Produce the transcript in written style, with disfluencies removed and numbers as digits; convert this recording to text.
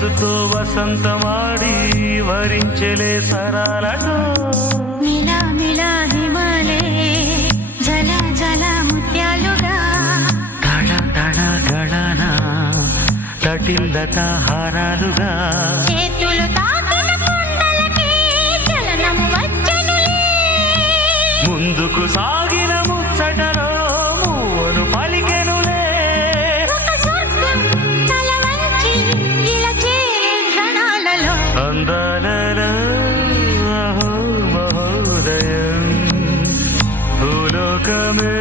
వయస్సుతో వసంతమాడి వరించెలే సరాలటో మిలా మిలా హిమాలే జల జల ముత్యాలుగా తళ తళ గళన తటిల్లత హారాలుగా చేతులు తాకిన కుండలకి చలనం వచ్చనులే ముందుకు సాగిన ముచ్చటలో మూవను పలికెనులే ఒక స్వర్గం తల వంచి ఇలా చేరే క్షణాలలో అందాలలో అహో మహోదయం భూలోకమే